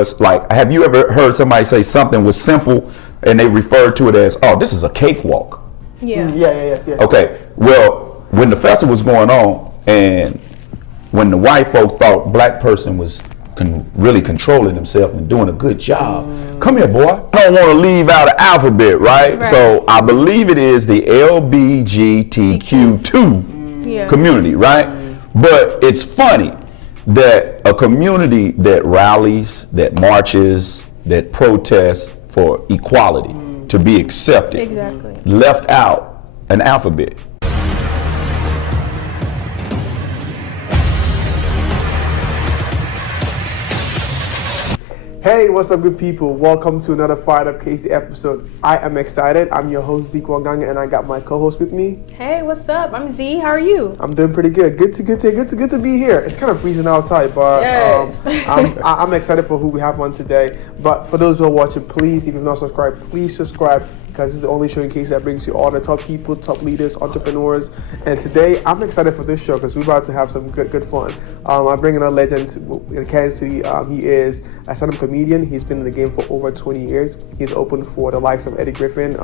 It's like, have you ever heard somebody say something was simple and they refer to it as, oh, this is a cakewalk? Yeah. Yes. Okay, well, when the festival was going on and when the white folks thought black person was really controlling himself and doing a good job, come here, boy. I don't want to leave out an alphabet, right? So I believe it is the LGBTQ2 community, right? But it's funny that a community that rallies, that marches, that protests for equality, to be accepted, left out an alphabet. Hey, what's up, good people? Welcome to another FIREDUP KC episode. I am excited. I'm your host, Zeke Wanganga, and I got my co-host with me. Hey, what's up? I'm Z. How are you? I'm doing pretty good. Good to be here. It's kind of freezing outside, but I'm excited for who we have on today. But for those who are watching, please, if you've not subscribed, please subscribe, because this is the only show in case that brings you all the top people, top leaders, entrepreneurs. And today, I'm excited for this show because we're about to have some good fun. I'm bringing a legend in Kansas City. He is a stand-up comedian. He's been in the game for over 20 years. He's opened for the likes of Eddie Griffin,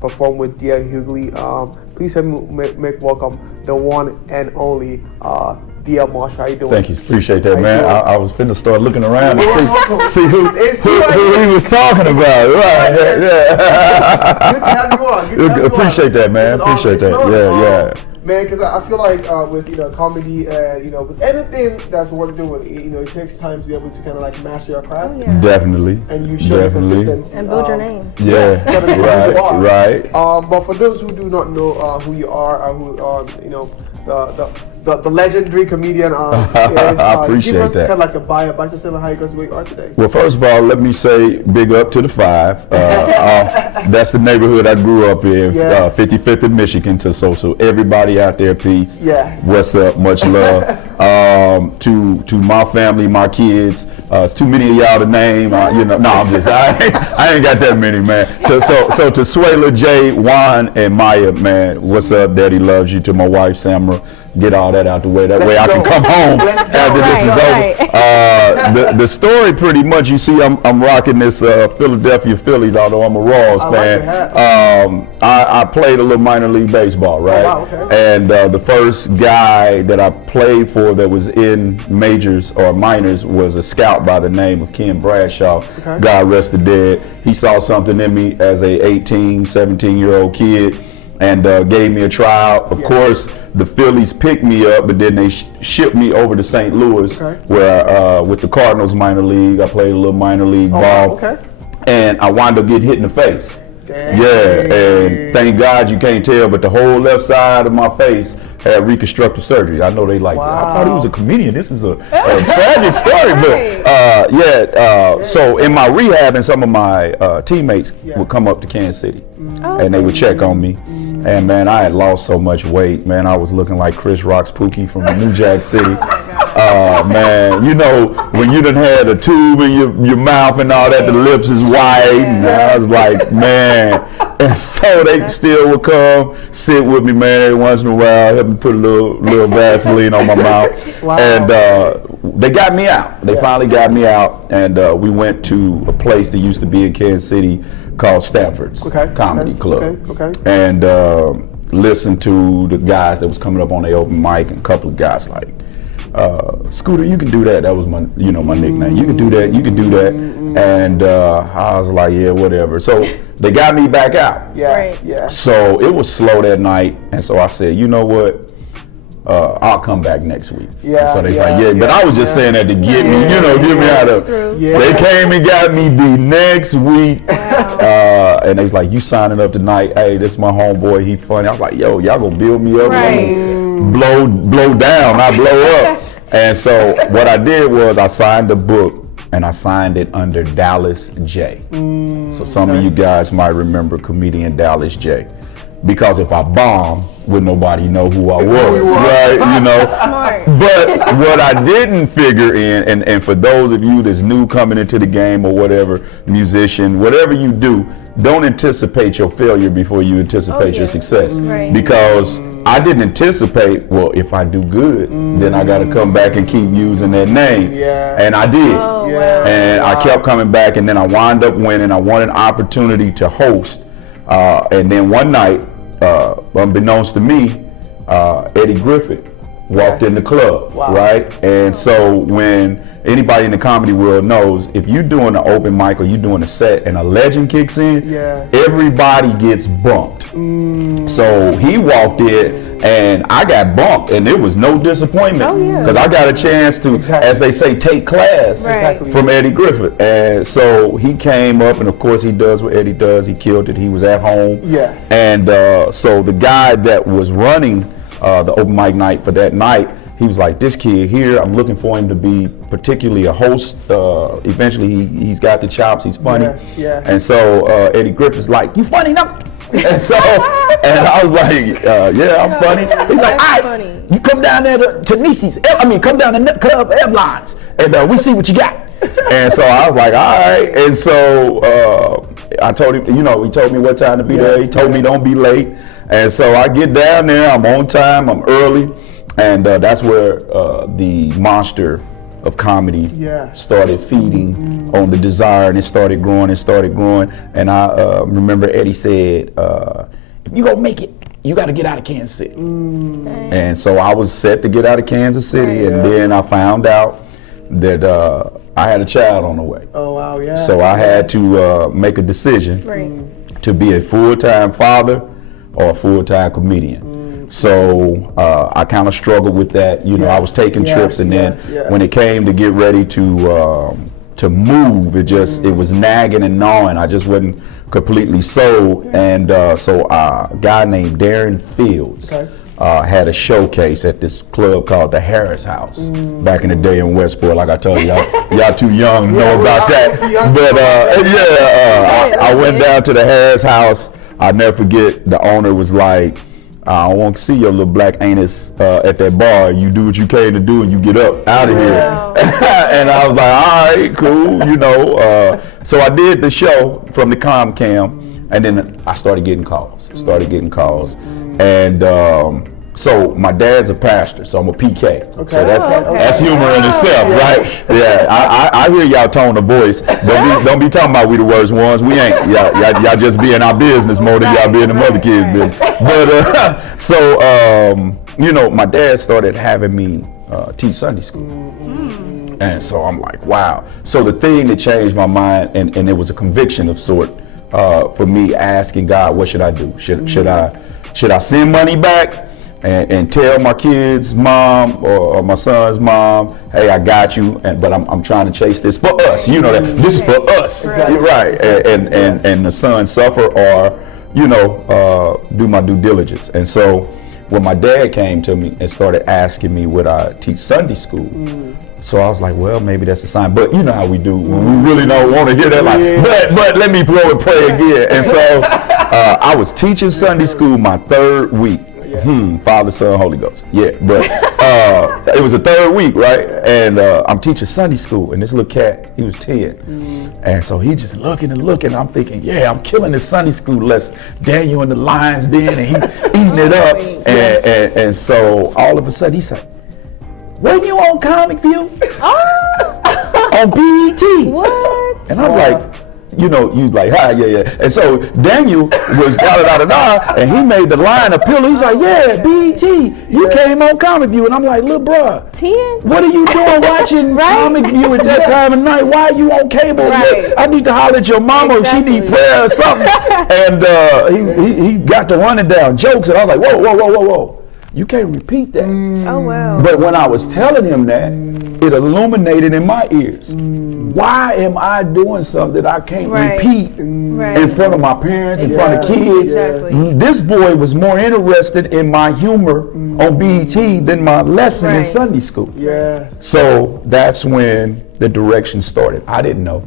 performed with Dia Hughley. Please help me make welcome the one and only Dia Marshal. How you doing? Thank you. Appreciate that, man. I was finna start looking around and see who he was talking about. Right. Yeah. Good to have you on. Appreciate that, man. Appreciate that. Yeah. Man, because I feel like with comedy and with anything that's worth doing, it takes time to be able to kind of like master your craft. Definitely. And you show consistency and build your name. Yeah. Right. But for those who do not know who you are, the legendary comedian is, I appreciate give us that. kind of like a bio about yourself and how you got to where you are today. Well, first of all, let me say big up to the 5. That's the neighborhood I grew up in, 55th in Michigan. So everybody out there, peace. Yeah. What's up? Much love. To my family, my kids. It's too many of y'all to name. No, I'm just I ain't got that many, man. So to Swayla, Jay, Juan, and Maya, man, what's up? Daddy loves you. To my wife, Samra. Get all that out the way. That way I can come home after this is over. The story pretty much, you see, I'm rocking this Philadelphia Phillies, although I'm a Royals fan. I played a little minor league baseball, right? Oh, wow, okay. And the first guy that I played for that was in majors or minors was a scout by the name of Ken Bradshaw. Okay. God rest the dead. He saw something in me as a 18, 17-year-old kid and gave me a tryout. Of course, the Phillies picked me up, but then they shipped me over to St. Louis, where with the Cardinals minor league, I played a little minor league ball, and I wound up getting hit in the face. Dang. Yeah, and thank God you can't tell, but the whole left side of my face had reconstructive surgery. I know they like, I thought he was a comedian. This is a tragic story, but so in my rehab, and some of my teammates would come up to Kansas City, and they would check on me. And man, I had lost so much weight. Man, I was looking like Chris Rock's Pookie from New Jack City. Man, when you done had a tube in your mouth and all that, the lips is white, and I was like, man. And so they still would come, sit with me, man, every once in a while, help me put a little Vaseline on my mouth. And they got me out. They finally got me out, and we went to a place that used to be in Kansas City called Stanford's Comedy Club. And listened to the guys that was coming up on the open mic, and a couple of guys like, Scooter, you can do that. That was my nickname. You can do that. You can do that. And I was like, yeah, whatever. So they got me back out. So it was slow that night, and so I said, you know what? I'll come back next week. So they like, but I was just saying that to get me, get me out of. They came and got me the next week, and they was like, you signing up tonight? Hey, this is my homeboy. He funny. I was like, yo, y'all gonna build me up, blow down, not blow up. And so what I did was I signed a book, and I signed it under Dallas J. So some of you guys might remember comedian Dallas J. Because if I bomb, would nobody know who I was, right? Smart. But what I didn't figure in, and for those of you that's new coming into the game or whatever, musician, whatever you do, don't anticipate your failure before you anticipate your success. Because I didn't anticipate, well, if I do good, then I got to come back and keep using that name. Yeah. And I did. Oh, wow. And I kept coming back, and then I wound up winning. I won an opportunity to host. And then one night, unbeknownst to me, Eddie Griffith walked in the club, right? And so when anybody in the comedy world knows, if you're doing an open mic or you're doing a set and a legend kicks in, everybody gets bumped. So he walked in and I got bumped, and there was no disappointment because I got a chance to, as they say, take class from Eddie Griffith. And so he came up, and of course he does what Eddie does. He killed it. He was at home. And so the guy that was running the open mic night for that night, he was like, this kid here, I'm looking for him to be particularly a host. Eventually he's got the chops, he's funny. And so Eddie Griffith's like, you funny now? And so, and I was like, yeah, I'm funny. He's like, all right, you come down there to Nisi's, come down to Club Airlines, and we see what you got. And so I was like, all right. And so I told him, he told me what time to be there. He told me don't be late. And so I get down there, I'm on time, I'm early. And that's where the monster of comedy started feeding on the desire, and it started growing and started growing. And I remember Eddie said, if you gonna make it, you gotta get out of Kansas City. And so I was set to get out of Kansas City, and then I found out that I had a child on the way. Oh wow, So I had to make a decision to be a full-time father or a full-time comedian. So I kind of struggled with that. I was taking trips, and then when it came to get ready to move, it was nagging and gnawing. I just wasn't completely sold. And so a guy named Darren Fields had a showcase at this club called the Harris House back in the day in Westport. Like I told y'all too young to know about that. But I went down to the Harris House. I'll never forget, the owner was like, I don't want to see your little black anus at that bar. You do what you came to do and you get up out of here. And I was like, all right, cool, So I did the show from the ComCam, and then I started getting calls. And so my dad's a pastor, so I'm a PK. So that's humor in itself, right? Yeah, I hear y'all tone the voice. Don't be talking about we the worst ones. We ain't. Y'all just be in our business more than y'all be in the mother kids' business. But so my dad started having me teach Sunday school. And so I'm like, wow. So the thing that changed my mind, and it was a conviction of sort for me, asking God, what should I do? Should I send money back and tell my kid's mom or my son's mom, hey, I got you, but I'm trying to chase this for us. That this is for us, right? And the son suffer, or do my due diligence. And so when my dad came to me and started asking me would I teach Sunday school, so I was like, well, maybe that's a sign. But you know how we do when we really don't want to hear that, like, but let me throw and pray again. And so I was teaching Sunday school my third week. Father, Son, Holy Ghost. But it was the third week, right? And I'm teaching Sunday school, and this little cat, he was 10. And so he just looking and looking. I'm thinking, yeah, I'm killing this Sunday school lesson. Daniel in the lion's den, and he eating it up. And so all of a sudden he said, "Wasn't you on Comic View? On BET?" What? And I'm like, you like, hi, yeah. And so Daniel was and he made the line appeal. He's like, yeah, BET, you came on Comic View. And I'm like, look, bruh, 10? what are you doing watching Comic View at that time of night? Why are you on cable? I need to holler at your mama if she need prayer or something. And he got to running down jokes, and I was like, whoa. You can't repeat that. Oh, wow. But when I was telling him that, it illuminated in my ears. Why am I doing something that I can't repeat in front of my parents, in front of kids? This boy was more interested in my humor on BET than my lesson in Sunday school. So that's when the direction started. I didn't know,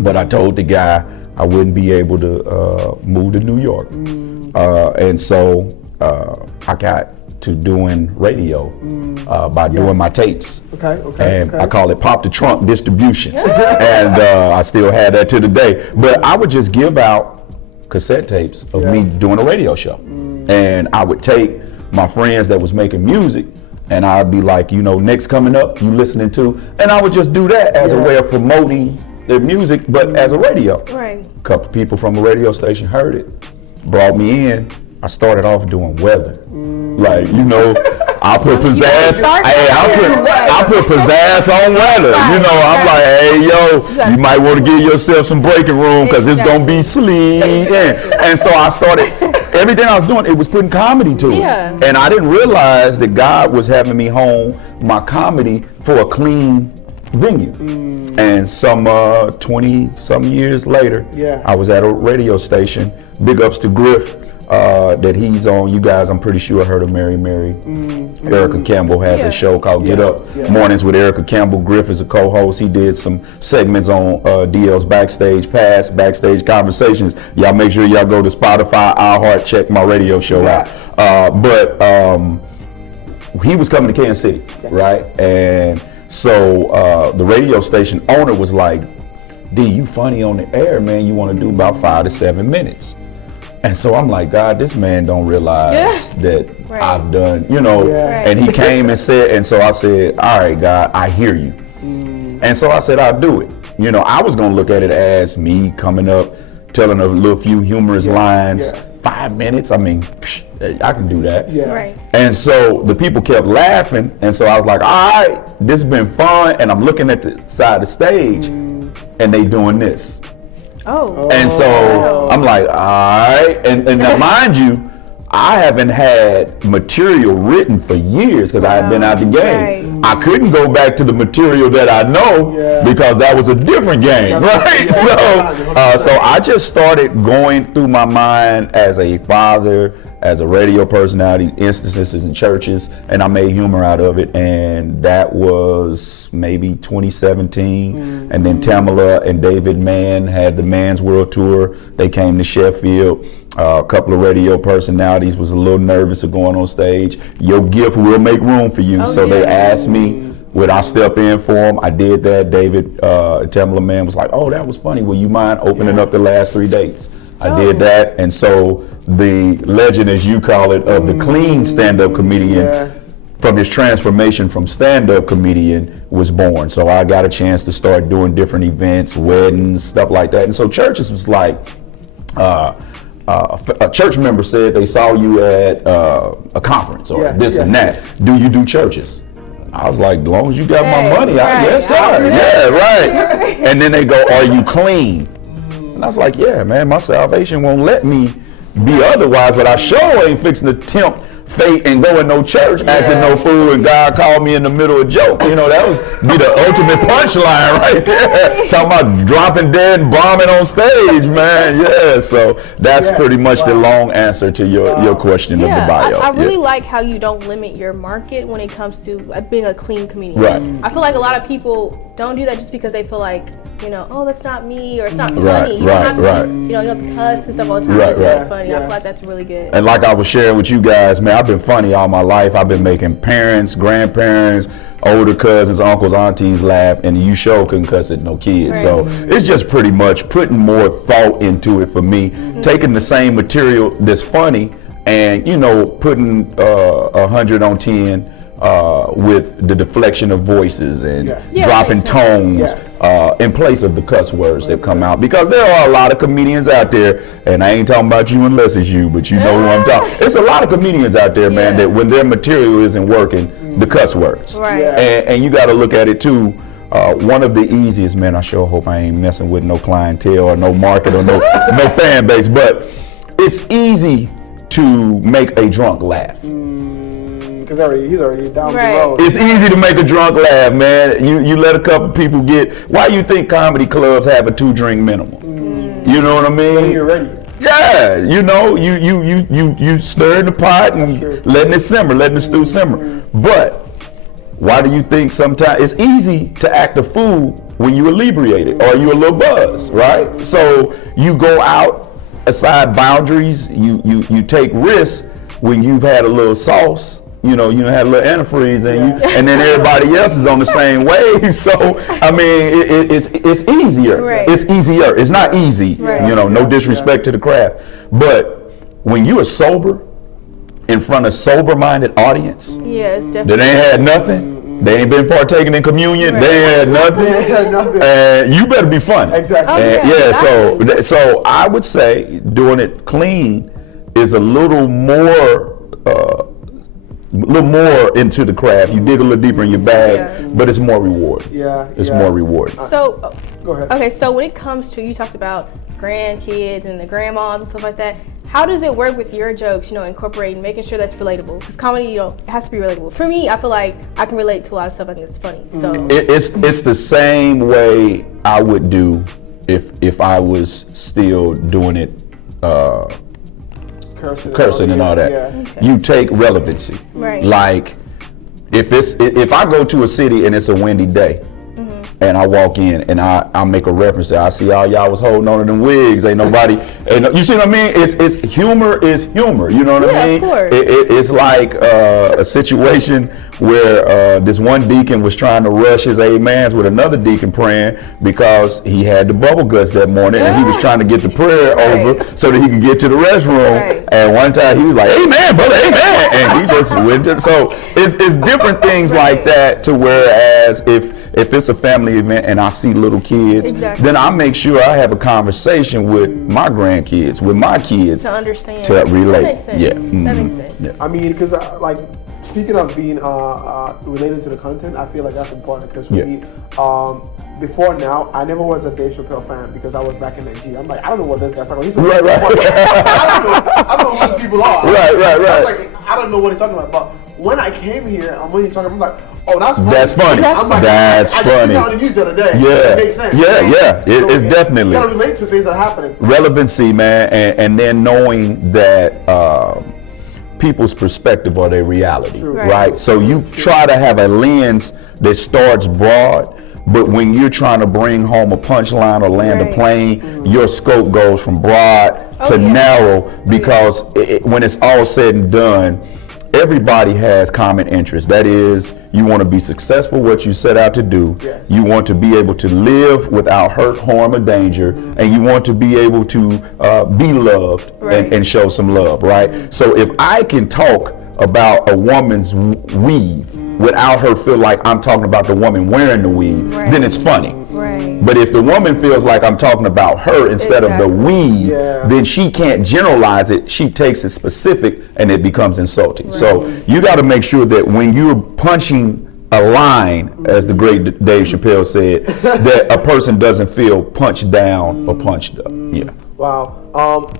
but I told the guy I wouldn't be able to move to New York. And so I got to doing radio by doing my tapes. And I call it Pop the Trunk distribution. And I still have that to today. But I would just give out cassette tapes of me doing a radio show. And I would take my friends that was making music, and I'd be like, you know, next coming up, you listening to, and I would just do that as a way of promoting their music, but as a radio. Right. A couple people from a radio station heard it, brought me in. I started off doing weather. Like, you know, I put pizzazz. I put pizzazz on weather. You know, I'm like, hey, yo, you might want to give yourself some breaking room because it's gonna be sleet. And so I started. Everything I was doing, it was putting comedy to it. And I didn't realize that God was having me hone my comedy for a clean venue. And some 20 some years later, I was at a radio station. Big ups to Griff. That he's on. You guys, I'm pretty sure heard of Mary. Erica Campbell has a show called Get Up Mornings with Erica Campbell. Griff is a co-host. He did some segments on DL's Backstage Pass, Backstage Conversations. Y'all make sure y'all go to Spotify, iHeart, check my radio show out. But he was coming to Kansas City, right? And so the radio station owner was like, D, you funny on the air, man. You want to do about 5 to 7 minutes. And so I'm like, God, this man don't realize that I've done, you know, and he came and said, and so I said, all right, God, I hear you. And so I said, I'll do it. You know, I was going to look at it as me coming up, telling a little few humorous lines, 5 minutes. I mean, I can do that. And so the people kept laughing. And so I was like, all right, this has been fun. And I'm looking at the side of the stage and they doing this. And so I'm like, all right. And now mind you, I haven't had material written for years because I had been out the game. I couldn't go back to the material that I know because that was a different game, right? So I just started going through my mind as a father, as a radio personality, instances in churches, and I made humor out of it. And that was maybe 2017. And then Tamala and David Mann had the Man's World Tour. They came to Sheffield. A couple of radio personalities was a little nervous of going on stage. Your gift will make room for you. So they asked me, would I step in for them? I did that. David, Tamala Mann was like, oh, that was funny. Will you mind opening up the last 3 dates? I did that. And so the legend, as you call it, of the clean stand-up comedian, from his transformation from stand-up comedian was born. So I got a chance to start doing different events, weddings, stuff like that. And so churches was like, a church member said they saw you at a conference or this and that. Do you do churches? I was like, as long as you got my money, yes, sir. And then they go, are you clean? And I was like, yeah, man, my salvation won't let me be otherwise, but I sure ain't fixing to tempt fate and go in no church acting no fool and God called me in the middle of a joke. You know, that would be the ultimate punchline right there. Talking about dropping dead and bombing on stage, man. Yeah, so that's pretty much the long answer to your question of the bio. I really like how you don't limit your market when it comes to being a clean comedian. I feel like a lot of people don't do that just because they feel like, you know, oh, that's not me, or it's not funny. You don't have to, you know, you don't have to cuss and stuff all the time. It's not funny. I feel like that's really good. And like I was sharing with you guys, man, I've been funny all my life. I've been making parents, grandparents, older cousins, uncles, aunties laugh, and you sure couldn't cuss at no kids. So it's just pretty much putting more thought into it for me, taking the same material that's funny and, you know, putting 100 on 10 with the deflection of voices and dropping tones in place of the cuss words that come out, because there are a lot of comedians out there, and I ain't talking about you unless it's you, but you know who I'm talking. It's a lot of comedians out there, man, that when their material isn't working, the cuss words. And you got to look at it too. One of the easiest, man, I sure hope I ain't messing with no clientele or no market or no fan base, but it's easy to make a drunk laugh. He's already down the road. It's easy to make a drunk laugh, man. You let a couple people get. Why you think comedy clubs have a 2-drink minimum? You know what I mean? When you're ready. Yeah, you know, you stir the pot and letting it simmer, letting the stew simmer. But why do you think sometimes it's easy to act a fool when you inebriated or you a little buzz, right? So you go out aside boundaries. You take risks when you've had a little sauce. You know, you had a little antifreeze and then everybody else is on the same wave. So, I mean, it's easier. It's easier. It's not easy, you know, no disrespect to the craft. But when you are sober in front of sober-minded audience, yeah, it's definitely. that ain't had nothing, they ain't been partaking in communion, they ain't had nothing, and you better be funny. Exactly. And so I would say doing it clean is a little more into the craft. You dig a little deeper in your bag, but it's more rewarding. It's more rewarding. So, go ahead. Okay, so when it comes to, you talked about grandkids and the grandmas and stuff like that, how does it work with your jokes, incorporating, making sure that's relatable? Because comedy, it has to be relatable. For me, I feel like I can relate to a lot of stuff. I think it's funny. So it's the same way I would do if I was still doing it, cursing and all that. Okay. You take relevancy. Right. Like if I go to a city and it's a windy day, and I walk in and I make a reference to, I see all y'all was holding on to them wigs, ain't nobody, you see what I mean? It's humor is humor, you know what I mean? Of course. It's like a situation where this one deacon was trying to rush his amens with another deacon praying because he had the bubble guts that morning, and he was trying to get the prayer over so that he could get to the restroom. And one time he was like, "Amen, brother, amen," and he just went to. So it's different things like that. To whereas if it's a family event and I see little kids, then I make sure I have a conversation with my grandkids, with my kids, to understand, to relate. That makes sense. Yeah, that makes sense. Yeah. I mean, because speaking of being related to the content, I feel like that's important because for me, before now, I never was a Dave Chappelle fan because I was back in Nigeria. I'm like, I don't know what this guy's talking about. Right. I don't know who these people are. Right. I'm like, I don't know what he's talking about. But when I came here and when he's talking, I'm like, oh, that's funny. That's funny. I'm like, that's I funny. just on the news the other day. Yeah. It makes sense. Yeah. It's definitely. You gotta relate to things that are happening. Relevancy, man, and then knowing that people's perspective or their reality, right? So you try to have a lens that starts broad, but when you're trying to bring home a punchline or land a plane, your scope goes from broad to narrow, because when it's all said and done, everybody has common interests. That is, you want to be successful what you set out to do. Yes. You want to be able to live without hurt, harm, or danger, and you want to be able to be loved and show some love, right? So if I can talk about a woman's weave without her feel like I'm talking about the woman wearing the weave, then it's funny. But if the woman feels like I'm talking about her instead of the weave, then she can't generalize it. She takes it specific and it becomes insulting. So you got to make sure that when you're punching a line, as the great Dave Chappelle said, that a person doesn't feel punched down or punched up. Yeah. Wow.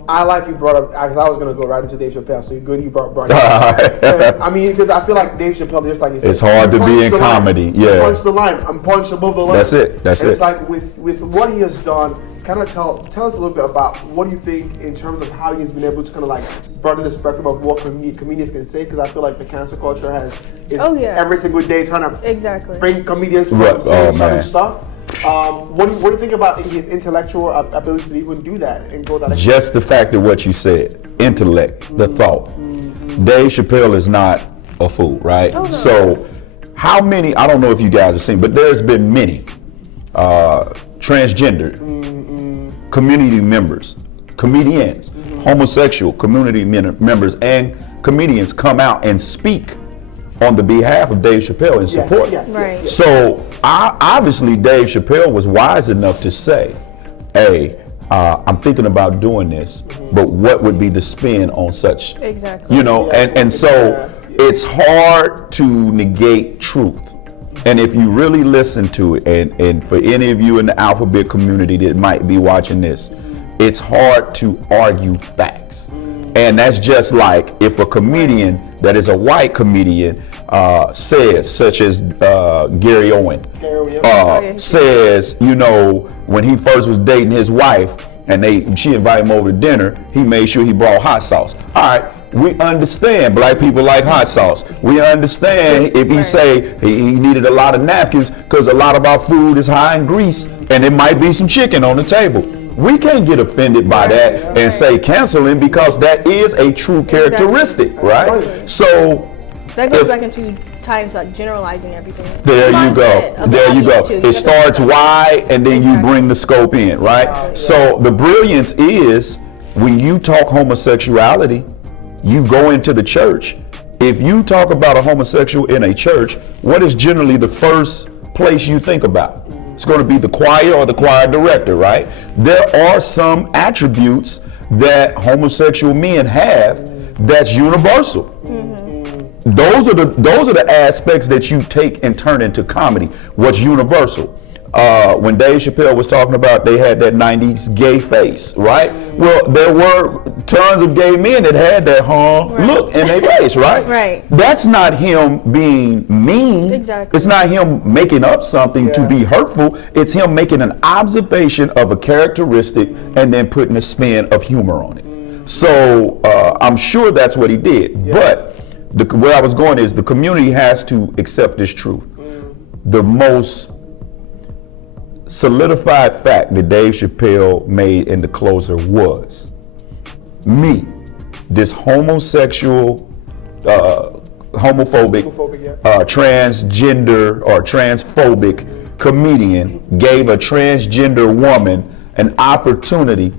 I like you brought up, because I was going to go right into Dave Chappelle, so good you brought it up. I mean, because I feel like Dave Chappelle, just like you said, it's hard to be in comedy. Punch the line. I'm punched above the line. That's it. It's like with what he has done, kind of tell us a little bit about what do you think in terms of how he's been able to kind of like broaden the spectrum of what comedians can say, because I feel like the cancel culture is every single day trying to bring comedians from saying certain stuff. What do you think about his intellectual ability to even do that and go that? Just the fact that what you said, intellect, the thought. Dave Chappelle is not a fool, right? Oh, no. So how many, I don't know if you guys have seen, but there's been many transgender community members, comedians, homosexual community members, and comedians come out and speak on the behalf of Dave Chappelle in support. So obviously Dave Chappelle was wise enough to say, hey, I'm thinking about doing this, but what would be the spin on such, you know, and so it's hard to negate truth. And if you really listen to it, and for any of you in the alphabet community that might be watching this, it's hard to argue facts. And that's just like if a comedian that is a white comedian says, such as Gary Owen, says, you know, when he first was dating his wife and she invited him over to dinner, he made sure he brought hot sauce. All right, we understand black people like hot sauce. We understand if he say he needed a lot of napkins because a lot of our food is high in grease and there might be some chicken on the table. We can't get offended by that and say cancel him, because that is a true characteristic, right? So that goes back into times like generalizing everything. There you go. There you go. It starts wide and then you bring the scope in, right? So the brilliance is when you talk homosexuality, you go into the church, if you talk about a homosexual in a church, what is generally the first place you think about? It's going to be the choir or the choir director, right? There are some attributes that homosexual men have that's universal. Those are the aspects that you take and turn into comedy. What's universal? When Dave Chappelle was talking about they had that 90s gay face, right? Well, there were tons of gay men that had that look in their face, right? Right. That's not him being mean. Exactly. It's not him making up something to be hurtful. It's him making an observation of a characteristic and then putting a spin of humor on it. So I'm sure that's what he did. But where I was going is the community has to accept this truth. The most solidified fact that Dave Chappelle made in the closer was me, this homosexual, homophobic, transgender or transphobic comedian gave a transgender woman an opportunity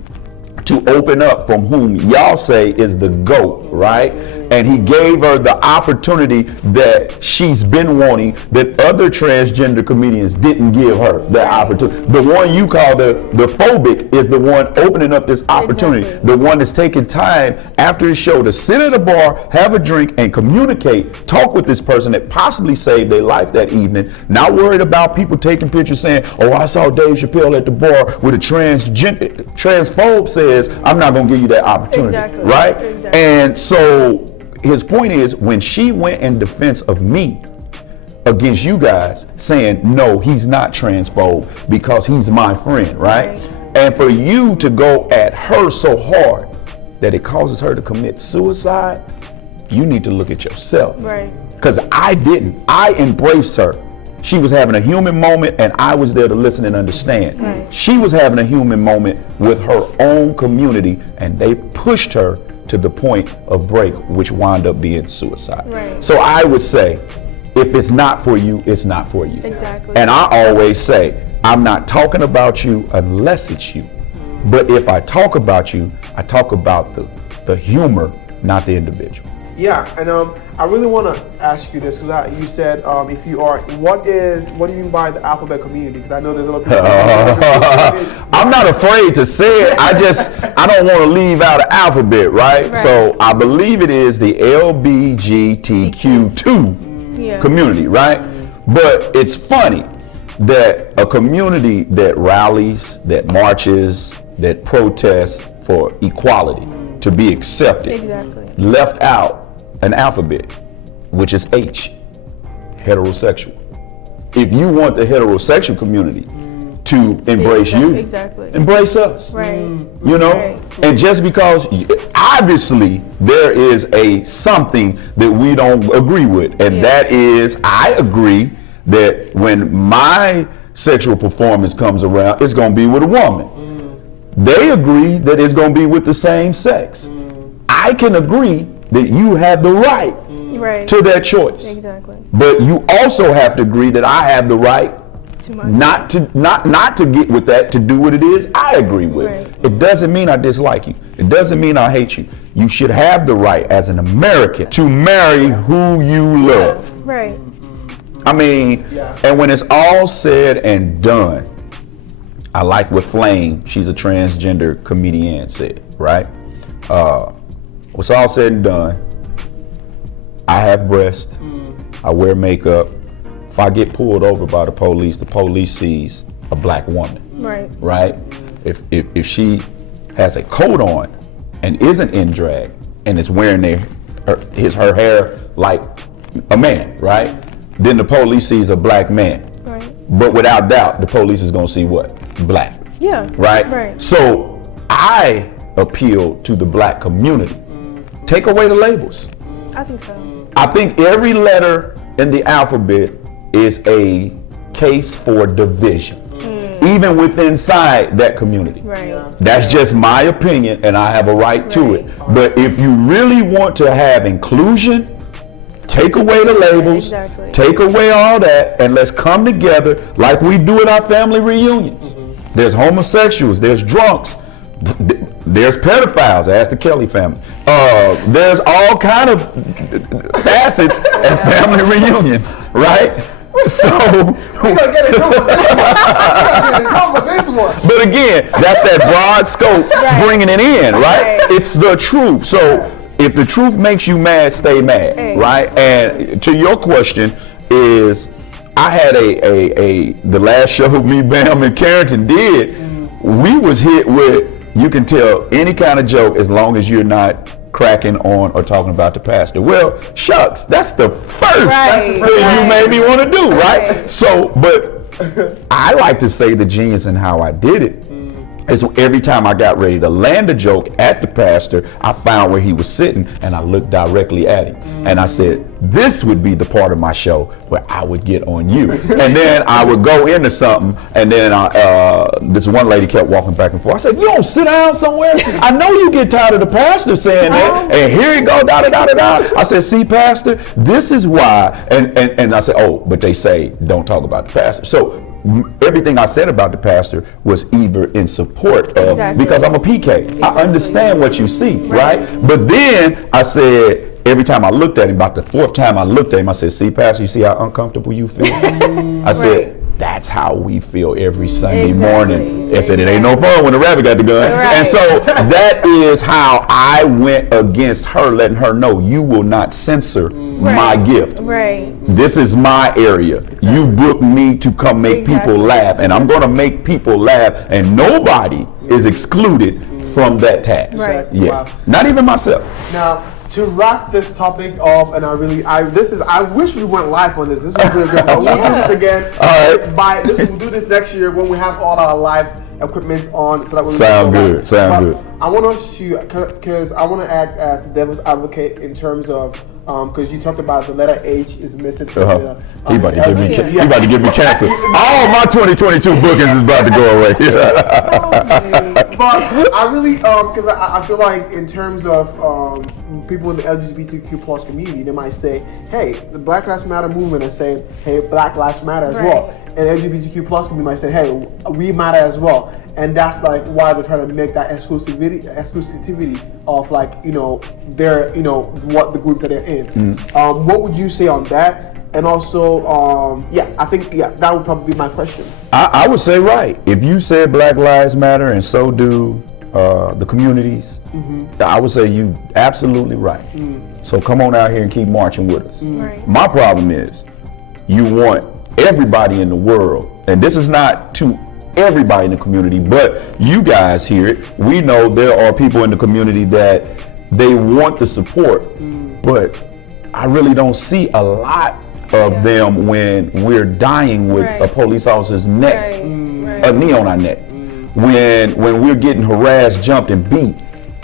to open up from whom y'all say is the GOAT, right? And he gave her the opportunity that she's been wanting that other transgender comedians didn't give her that opportunity. The one you call the phobic is the one opening up this opportunity. The one that's taking time after his show to sit at a bar, have a drink, and communicate, talk with this person that possibly saved their life that evening, not worried about people taking pictures saying, oh, I saw Dave Chappelle at the bar with a transphobe says, I'm not going to give you that opportunity, right? And so his point is, when she went in defense of me against you guys, saying, no, he's not transphobe because he's my friend, right? And for you to go at her so hard that it causes her to commit suicide, you need to look at yourself. Right. Because I didn't. I embraced her. She was having a human moment and I was there to listen and understand. Right. She was having a human moment with her own community and they pushed her to the point of break, which wound up being suicide. Right. So I would say, if it's not for you, it's not for you. Exactly. And I always say, I'm not talking about you unless it's you. But if I talk about you, I talk about the humor, not the individual. Yeah, and I really want to ask you this because you said if you are, what do you mean by the alphabet community? Because I know there's a lot of people. I'm not afraid to say it. I don't want to leave out an alphabet, right? So I believe it is the LGBTQ2 community, right? But it's funny that a community that rallies, that marches, that protests for equality, to be accepted, left out an alphabet, which is H, heterosexual. If you want the heterosexual community to embrace you, embrace us. Right. You know, and just because obviously there is something that we don't agree with, and that is, I agree that when my sexual performance comes around, it's going to be with a woman. They agree that it's going to be with the same sex. I can agree that you have the right to that choice. Exactly. But you also have to agree that I have the right not to get with that, to do what it is I agree with. It doesn't mean I dislike you. It doesn't mean I hate you. You should have the right as an American to marry who you love. Right. I mean, and when it's all said and done, I like what Flame, she's a transgender comedian, said, right? What's all said and done, I have breasts, I wear makeup. If I get pulled over by the police sees a black woman, right? If she has a coat on and isn't in drag and is wearing her hair like a man, right? Then the police sees a black man. But without doubt, the police is going to see what? Black. Yeah. Right? So I appeal to the black community. Take away the labels. I think so. I think every letter in the alphabet is a case for division, even within inside that community. Right. That's just my opinion, and I have a right to it. But if you really want to have inclusion, take away the labels, take away all that, and let's come together like we do at our family reunions. There's homosexuals, there's drunks. There's pedophiles. Ask the Kelly family. There's all kind of facets at family reunions, right? So we're gonna get in trouble with this one. But again, that's that broad scope, bringing it in, right? It's the truth. So if the truth makes you mad, stay mad, right? And to your question is, I had the last show me, Bam, and Carrington did. We was hit with, you can tell any kind of joke as long as you're not cracking on or talking about the pastor. Well, shucks, that's the first thing you maybe want to do, right? So, but I like to say the genius in how I did it is every time I got ready to land a joke at the pastor, I found where he was sitting and I looked directly at him. And I said, this would be the part of my show where I would get on you. And then I would go into something, and then this one lady kept walking back and forth. I said, you don't sit down somewhere? I know you get tired of the pastor saying that, and here you go, da-da-da-da-da. I said, see, pastor, this is why. And I said, oh, but they say don't talk about the pastor. So everything I said about the pastor was either in support of, because I'm a PK. I understand what you see, right? But then I said, every time I looked at him, about the fourth time I looked at him, I said, see, pastor, you see how uncomfortable you feel? I said, that's how we feel every Sunday morning. I said, it ain't no fun when the rabbit got the gun. And so that is how I went against her, letting her know, you will not censor my gift. This is my area. You booked me to come make people laugh, and I'm going to make people laugh, and nobody is excluded from that task. Yeah, not even myself. Now, to wrap this topic off, and I wish we went live on this. This was really good. But we'll do this again. All right. We'll do this next year when we have all our live equipment on. So that Sound good. I want us to, because I want to act as the devil's advocate in terms of, because you talked about the letter H is missing. He about to give me cancer. All my 2022 bookings is about to go away. But I really, because I feel like in terms of people in the LGBTQ plus community, they might say, hey, the Black Lives Matter movement is saying, hey, Black Lives Matter as well. And LGBTQ plus community might say, hey, we matter as well. And that's like why they're trying to make that exclusivity of like, their, what the group that they're in. What would you say on that? And also, I think that would probably be my question. I would say if you said Black Lives Matter and so do the communities, I would say you absolutely right. So come on out here and keep marching with us. My problem is you want everybody in the world, and this is not to everybody in the community, but you guys hear it. We know there are people in the community that they want the support, but I really don't see a lot of them when we're dying with a police officer's neck, a knee on our neck. When we're getting harassed, jumped, and beat,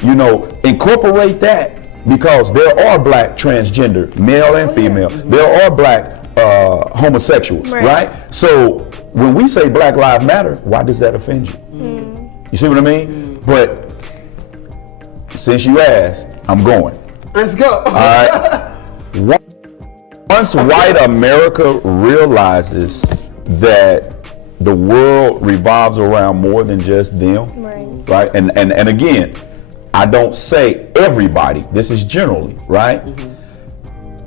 incorporate that, because there are Black transgender, male and female. There are Black homosexuals, right? So when we say Black Lives Matter, why does that offend you? You see what I mean? But since you asked, I'm going. Let's go. All right. Once white America realizes that the world revolves around more than just them, right? And again, I don't say everybody, this is generally, right?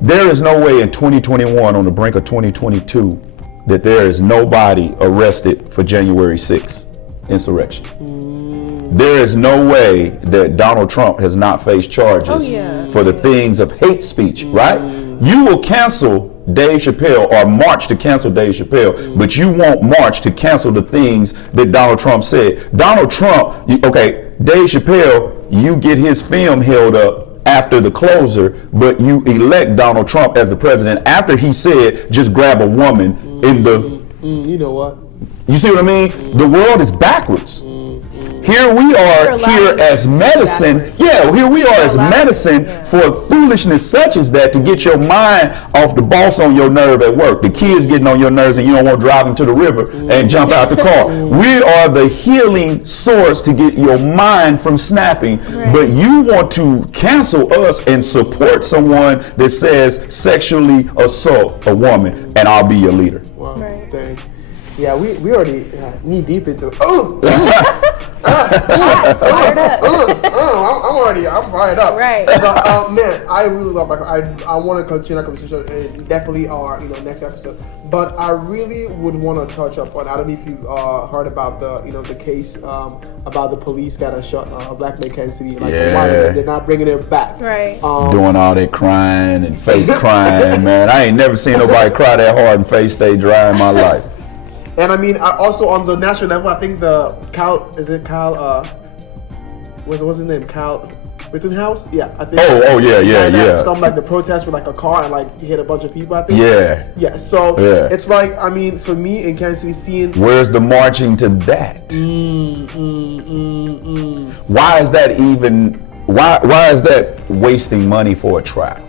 There is no way in 2021, on the brink of 2022, that there is nobody arrested for January 6th insurrection. There is no way that Donald Trump has not faced charges for the things of hate speech, right? You will cancel Dave Chappelle or march to cancel Dave Chappelle, but you won't march to cancel the things that Donald Trump said. Donald Trump, Dave Chappelle, you get his film held up after the closer, but you elect Donald Trump as the president after he said, just grab a woman in the... You know what? You see what I mean? The world is backwards. Here we are here as medicine. Here we are as medicine for foolishness such as that, to get your mind off the boss on your nerve at work. The kids getting on your nerves and you don't want to drive them to the river and jump out the car. We are the healing source to get your mind from snapping. But you want to cancel us and support someone that says sexually assault a woman and I'll be your leader. Wow. Dang. Yeah, we already knee deep into it. I'm fired up. Right. But man, I really love. I want to continue that conversation, and definitely our next episode. But I really would want to touch up on. I don't know if you heard about the case about the police that shot a black man in Kansas City. They're not bringing it back. Right. Doing all that crying and fake crying, man. I ain't never seen nobody cry that hard and face stay dry in my life. And I mean, also on the national level, I think what's his name? Kyle Rittenhouse? Yeah, I think. Oh, yeah. Stumped like the protest with like a car and he hit a bunch of people, I think. Yeah. So it's I mean, for me in Kansas City, seeing. Where's the marching to that? Why is that even? Why is that wasting money for a trial?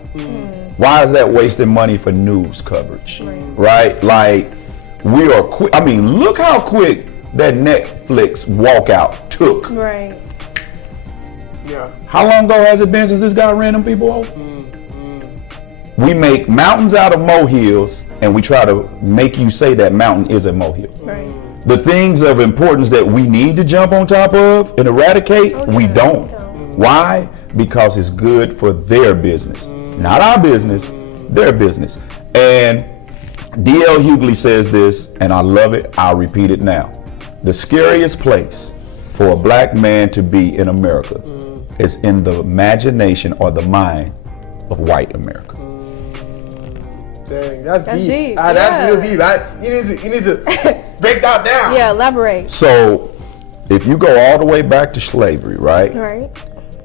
Why is that wasting money for news coverage? Right? Like, we are quick. I mean, look how quick that Netflix walkout took. Right. Yeah. How long ago has it been since this guy ran them people over? We make mountains out of molehills, and we try to make you say that mountain is a molehill. Right. The things of importance that we need to jump on top of and eradicate, we don't. Why? Because it's good for their business. Not our business, their business. And D.L. Hughley says this, and I love it. I'll repeat it now. The scariest place for a black man to be in America is in the imagination or the mind of white America. Dang, that's deep. That's real deep. You need to break that down. Yeah, elaborate. So, if you go all the way back to slavery, right? Right.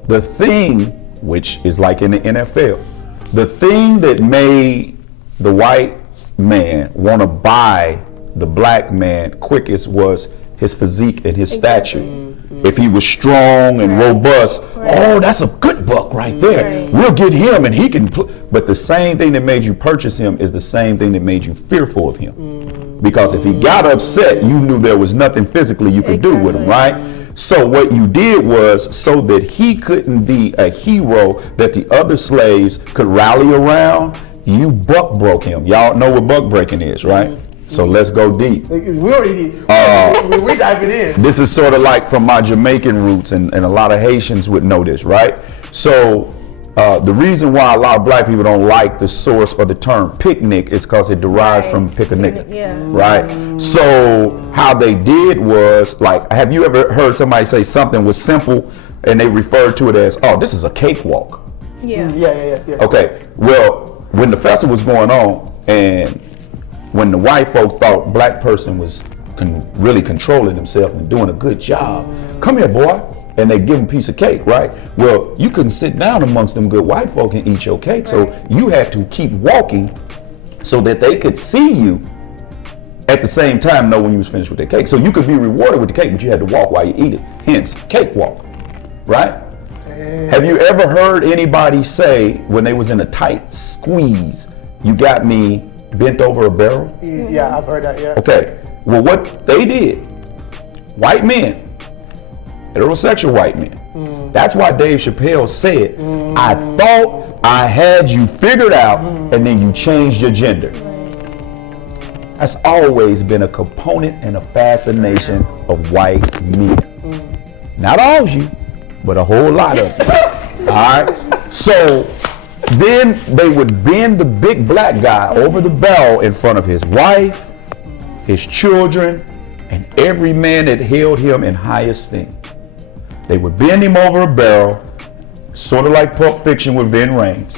The thing, which is like in the NFL, the thing that made the white man want to buy the black man quickest was his physique and his stature. If he was strong and robust, oh, that's a good buck right there. We'll get him and he can but the same thing that made you purchase him is the same thing that made you fearful of him. Because if he got upset, you knew there was nothing physically you could do with him, right? So what you did was, so that he couldn't be a hero that the other slaves could rally around, you buck broke him. Y'all know what buck breaking is, right? So let's go deep. We already we diving in. This is sort of like from my Jamaican roots, and a lot of Haitians would know this, right? So the reason why a lot of black people don't like the source or the term picnic is because it derives from pick a nigga, right? So how they did was, like, have you ever heard somebody say something was simple and they referred to it as, oh, this is a cakewalk? Yes. Okay, well, when the festival was going on and when the white folks thought black person was really controlling himself and doing a good job, come here, boy, and they give him a piece of cake, right? Well, you couldn't sit down amongst them good white folk and eat your cake, so you had to keep walking so that they could see you at the same time know when you was finished with the cake. So you could be rewarded with the cake, but you had to walk while you eat it, hence cake walk, right? Have you ever heard anybody say when they was in a tight squeeze, you got me bent over a barrel? Yeah, I've heard that, yeah. Okay, well, what they did, white men, heterosexual white men, that's why Dave Chappelle said, I thought I had you figured out and then you changed your gender. That's always been a component and a fascination of white men. Not all of you, but a whole lot of you. All right, so then they would bend the big black guy over the barrel in front of his wife, his children, and every man that held him in high esteem. They would bend him over a barrel, sort of like Pulp Fiction with Vin Rames,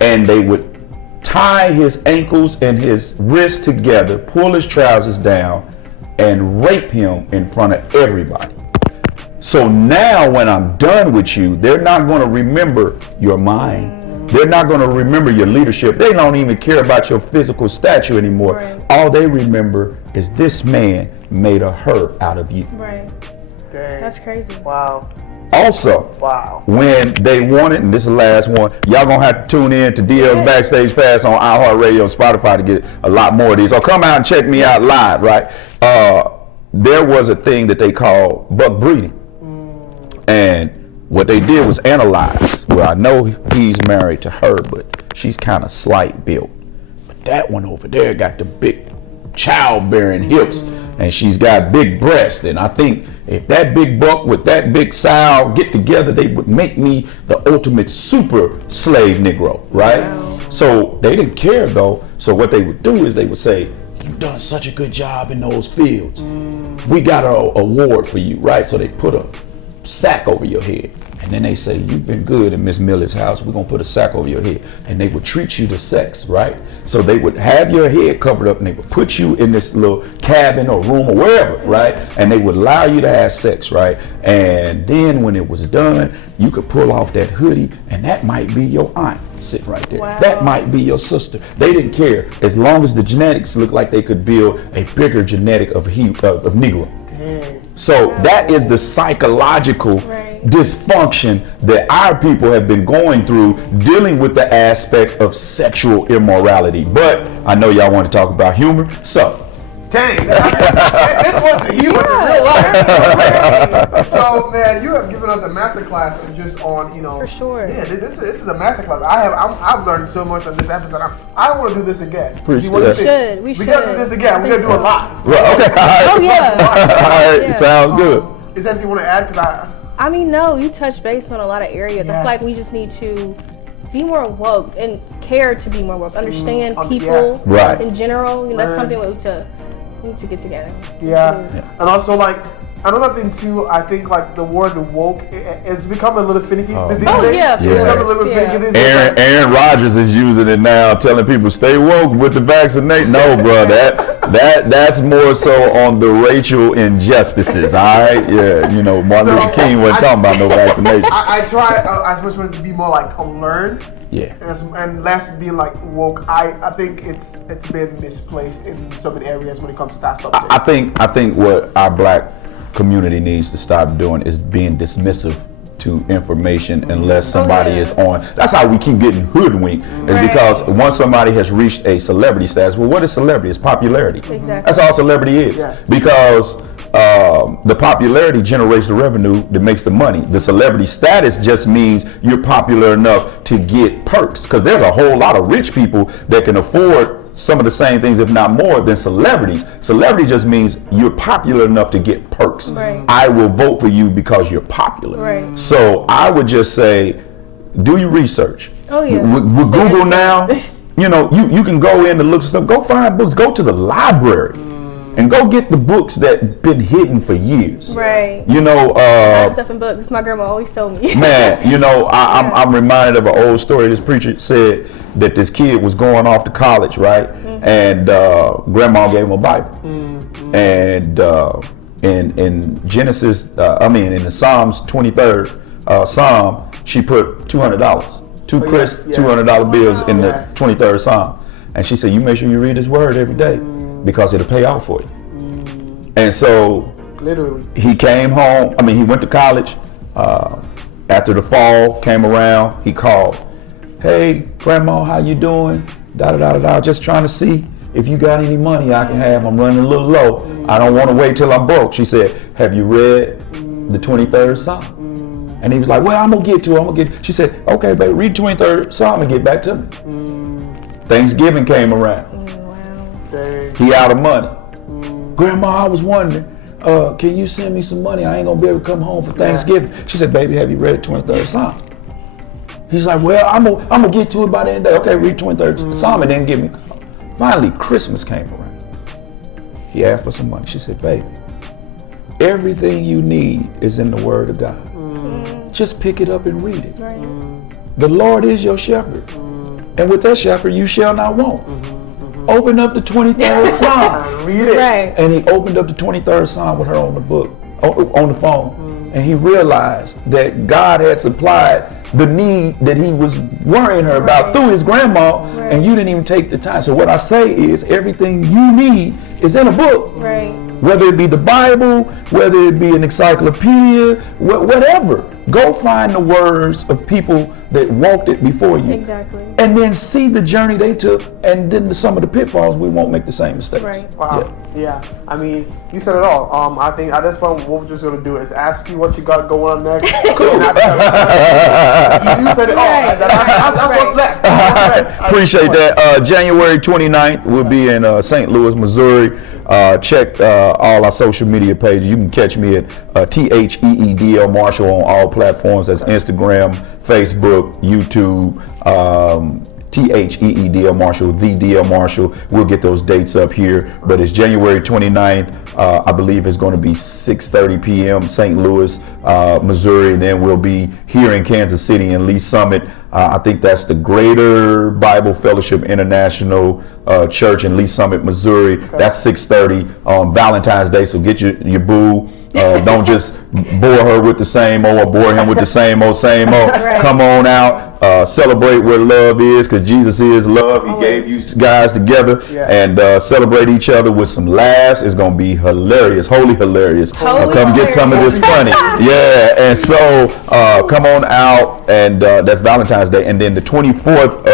and they would tie his ankles and his wrists together, pull his trousers down, and rape him in front of everybody. So now when I'm done with you, they're not going to remember your mind. They're not going to remember your leadership. They don't even care about your physical stature anymore. Right. All they remember is this man made a her out of you. Right. Dang. That's crazy. Wow. Also, when they wanted, and this is the last one, y'all gonna have to tune in to DL's Backstage Pass on iHeartRadio and Spotify to get a lot more of these. Or come out and check me out live, right? There was a thing that they call buck breeding. And what they did was analyze. Well, I know he's married to her, but she's kind of slight built. But that one over there got the big childbearing hips and she's got big breasts, and I think if that big buck with that big sow get together, they would make me the ultimate super slave Negro, right? Wow. So they didn't care though. So what they would do is they would say, "You've done such a good job in those fields. We got an award for you," right? So they put a sack over your head. And then they say, "You've been good in Miss Miller's house. We're gonna put a sack over your head." And they would treat you to sex, right? So they would have your head covered up and they would put you in this little cabin or room or wherever, right? And they would allow you to have sex, right? And then when it was done, you could pull off that hoodie and that might be your aunt sitting right there. Wow. That might be your sister. They didn't care as long as the genetics looked like they could build a bigger genetic of Negro. So that is the psychological dysfunction that our people have been going through, dealing with the aspect of sexual immorality. But I know y'all want to talk about humor, so. Dang, this one's humor in real life. So, man, you have given us a masterclass just on, you know. For sure. Yeah, this is a masterclass. I've learned so much on this episode. I want to do this again. We should. We got to do this again. We're going to do it live. Well, okay. Oh, yeah. All right, sounds good. Is there anything you want to add? I mean, no, you touched base on a lot of areas. Yes. I feel like we just need to be more woke and care to be more woke. Understand people in general. You know, that's something we need to get together. Yeah. And also, like, another thing too, I think like the word woke has become a little finicky these days. Yeah. It's become a little finicky these days. Aaron Rodgers is using it now, telling people stay woke with the vaccination. No, bro, that's more so on the racial injustices. All right, yeah, you know, Martin Luther King wasn't talking about no vaccination. I try as much as to be more like unlearned. Yeah. And less being like woke. I think it's been misplaced in so many areas when it comes to that stuff. I think what our black community needs to stop doing is being dismissive to information unless somebody is on. That's how we keep getting hoodwinked, is because once somebody has reached a celebrity status, well, what is celebrity? It's popularity. Exactly. That's all celebrity is. Yes. Because the popularity generates the revenue that makes the money. The celebrity status just means you're popular enough to get perks, because there's a whole lot of rich people that can afford some of the same things, if not more, than celebrities. Celebrity just means you're popular enough to get perks. Right. I will vote for you because you're popular. Right. So I would just say, do your research. Oh yeah. With Google now, you know, you can go in and look for stuff. Go find books. Go to the library. And go get the books that been hidden for years. Right. You know, stuff in books. My grandma always told me. Man, you know, I'm reminded of an old story. This preacher said that this kid was going off to college, right? And grandma gave him a Bible. And in Genesis, in the Psalms 23rd Psalm, she put $200, $200 bills in the 23rd Psalm. And she said, you make sure you read this word every day, because it'll pay out for you. And so literally he came home, he went to college. After the fall came around, he called, "Hey grandma, how you doing? Just trying to see if you got any money I can have. I'm running a little low. I don't want to wait till I'm broke." She said, "Have you read the 23rd Psalm?" And he was like, "Well, I'm gonna get to it. She said, "Okay, baby, read 23rd Psalm and get back to me." Thanksgiving came around. He out of money. Grandma, I was wondering, can you send me some money? I ain't gonna be able to come home for Thanksgiving. She said, "Baby, have you read 23rd Psalm?" He's like, "Well, I'm gonna get to it by the end of the day." Okay, read 23rd Psalm and then give me. Finally, Christmas came around. He asked for some money. She said, "Baby, everything you need is in the Word of God. Just pick it up and read it. The Lord is your shepherd, and with that shepherd you shall not want." Open up the 23rd Psalm. Read it. Right. And he opened up the 23rd Psalm with her on the book, on the phone. And he realized that God had supplied the need that he was worrying her about through his grandma, and you didn't even take the time. So what I say is, everything you need is in a book. Right. Whether it be the Bible, whether it be an encyclopedia, whatever. Go find the words of people that walked it before you. Exactly. And then see the journey they took, and then some of the pitfalls, we won't make the same mistakes. Right. Wow. Yeah. You said it all. I think at this point, what we're just going to do is ask you what you got going on next. Cool. You said it all. That's what's next. Appreciate that. January 29th, we'll be in St. Louis, Missouri. Check all our social media pages. You can catch me at THEEDL Marshall on all platforms. That's Instagram, Facebook, YouTube. THEEDL Marshall, the DL Marshall. We'll get those dates up here, but it's January 29th. I believe it's going to be 6:30 p.m. St. Louis, Missouri. And then we'll be here in Kansas City in Lee Summit. I think that's the Greater Bible Fellowship International Church in Lee Summit, Missouri. Okay. That's 6:30 on Valentine's Day. So get your boo. Don't just bore her with the same old or bore him with the same old. Right. Come on out, celebrate what love is, because Jesus is love. He gave you guys together, and celebrate each other with some laughs. It's going to be hilarious, holy hilarious. Come get some of this funny. Yeah, and so come on out, and that's Valentine's Day. And then the 24th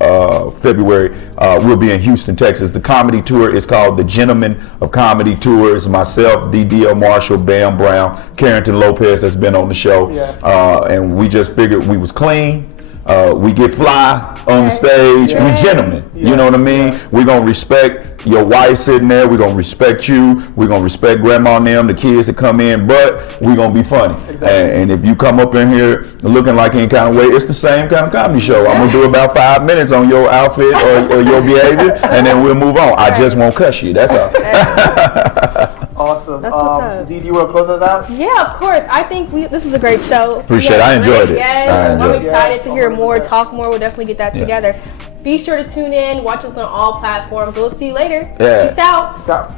of February, we'll be in Houston, Texas. The comedy tour is called the Gentlemen of Comedy Tour. It's myself, DL Marshall, Bam Brown, Carrington Lopez that's been on the show. And we just figured we was clean. We get fly on the stage. We gentlemen. You know what I mean? We're going to respect your wife sitting there. We're going to respect you. We're going to respect grandma and them, the kids that come in, but we're going to be funny. And if you come up in here looking like any kind of way, it's the same kind of comedy show. I'm going to do about 5 minutes on your outfit or your behavior, and then we'll move on. I just won't cuss you. That's all. Awesome. That's what's up. Z, do you want to close us out? Yeah, of course. I think this was a great show. Appreciate it. I enjoyed it. Yes, I'm excited to hear more, talk more. We'll definitely get that together. Be sure to tune in. Watch us on all platforms. We'll see you later. Peace out. Peace out.